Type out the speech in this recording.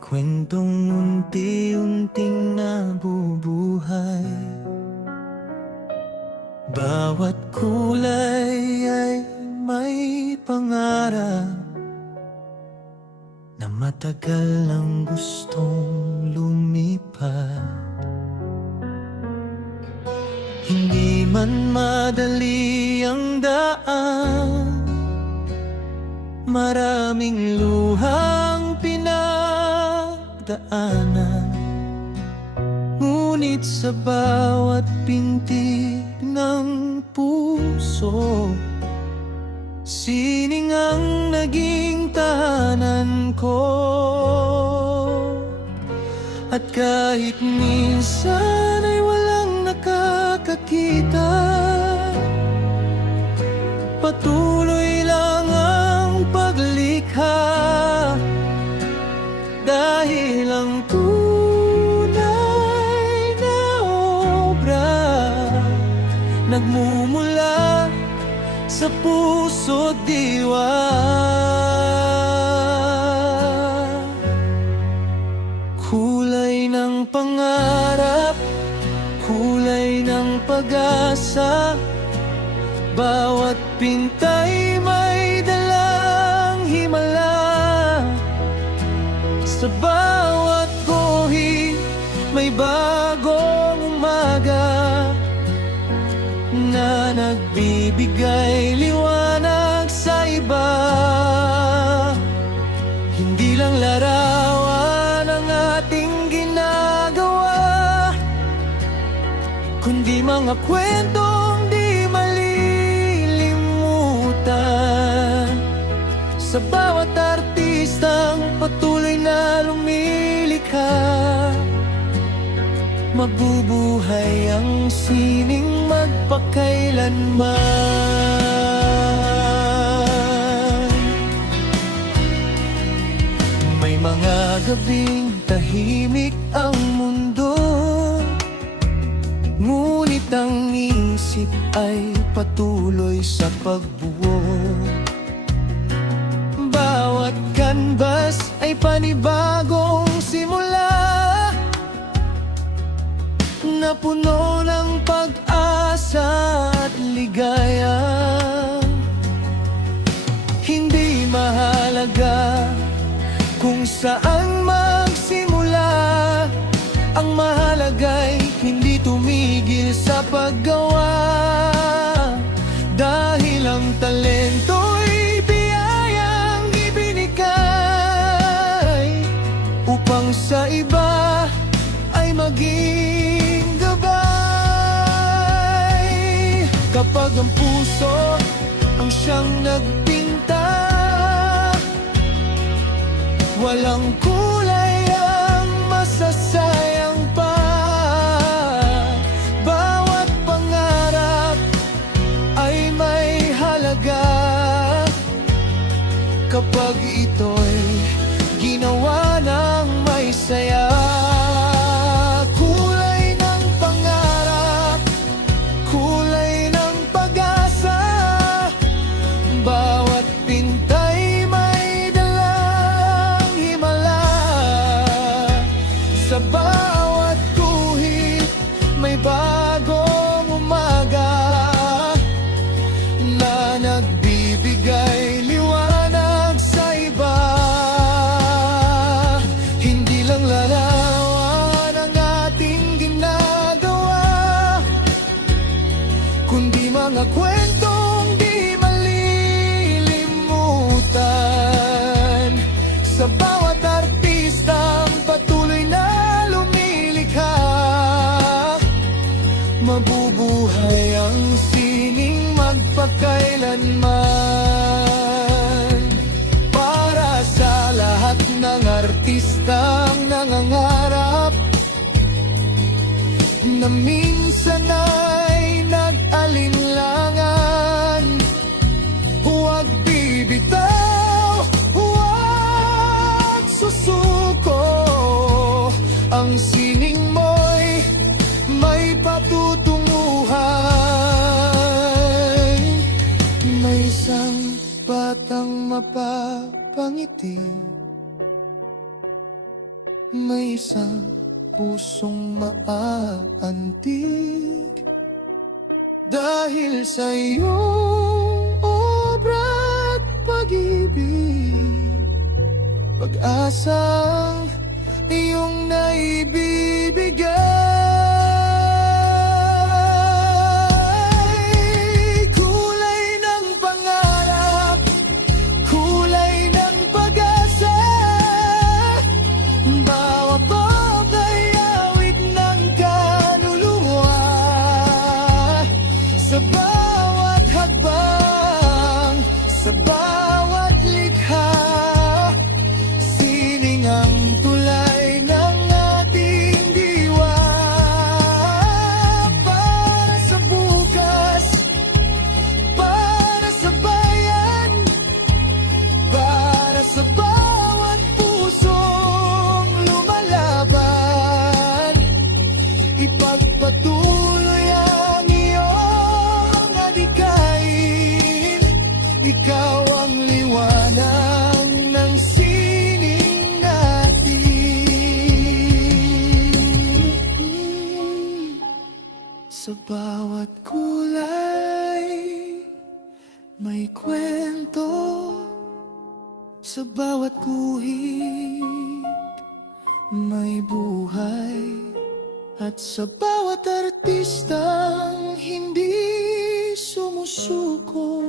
kwentong unti-unting nabubuhay. Bawat kulay ay may pangarap na matagal nang gustong lumipad. Hindi man madali ang daan, maraming luhang pinagdaanan, ngunit sa bawat pintig ng puso, sining ang naging tahanan ko. At kahit minsan ay walang nakakakita, patuloy lang ang paglikha, dahil ang tunay na obra nagmumula sa puso't diwa. Kulay ng pangarap, kulay ng pag-asa, bawat pintay may dalang himala. Sa bawat guhit may bagong umaga na nagbibigay liwanag sa iba. Hindi lang larawan ang ating ginagawa, kundi mga kwentong di malilimutan. Sa bawat artistang patuloy na lumilikha, mabubuhay ang sining magpakailanman. May mga gabing tahimik ang mundo, ngunit ang isip ay patuloy sa pagbuo. Bawat canvas ay panibagong simula, na puno ng pag-asa at ligaya. Hindi mahalaga kung saan magsimula, ang mahalaga'y hindi tumigil sa paggawa. Dahil ang talento'y biyayang ibinigay upang sa iba ay maging gabay. Kapag ang puso ang siyang nagpinta, walang kulay ang masasayang pa. Bawat pangarap ay may halaga kapag ito'y ginawa ng may saya. Kulay ng pangarap, kulay ng pag-asa, bawat pintay may dalang himala. Sa bawat guhit may bagong umaga na nagbibigay liwanag sa iba. Hindi lang larawan ang ating ginagawa, kundi mga kwentong di malilimutan. Sa bawat artistang patuloy na lumilikha, mabubuhay ang sining magpakailanman. Para sa lahat ng artistang nangangarap, na minsan ay nag-alinlangan, huwag bibitaw, huwag susuko. Ang sining mo'y may patutunguhan, may isang batang mapapangiti may isang pusong maaantig. Dahil sa iyong obra't pag-ibig, pag-asang iyong naibibigay. Kulay ng pangarap, kulay ng pag-asa, bawat bagay awit ng kaluluwa. Sa bawat hakbang, sa bawat likha, sining ang tulay ng ating diwa. Para sa bukas, para sa bayan, para sa bawat pusong lumalaban, ipagpatuloy ang iyong adikain. Ikaw ang liwanag ng sining natin. Sa bawat kulay may kwento, sa bawat guhit may buhay, at sa bawat artistang hindi sumusuko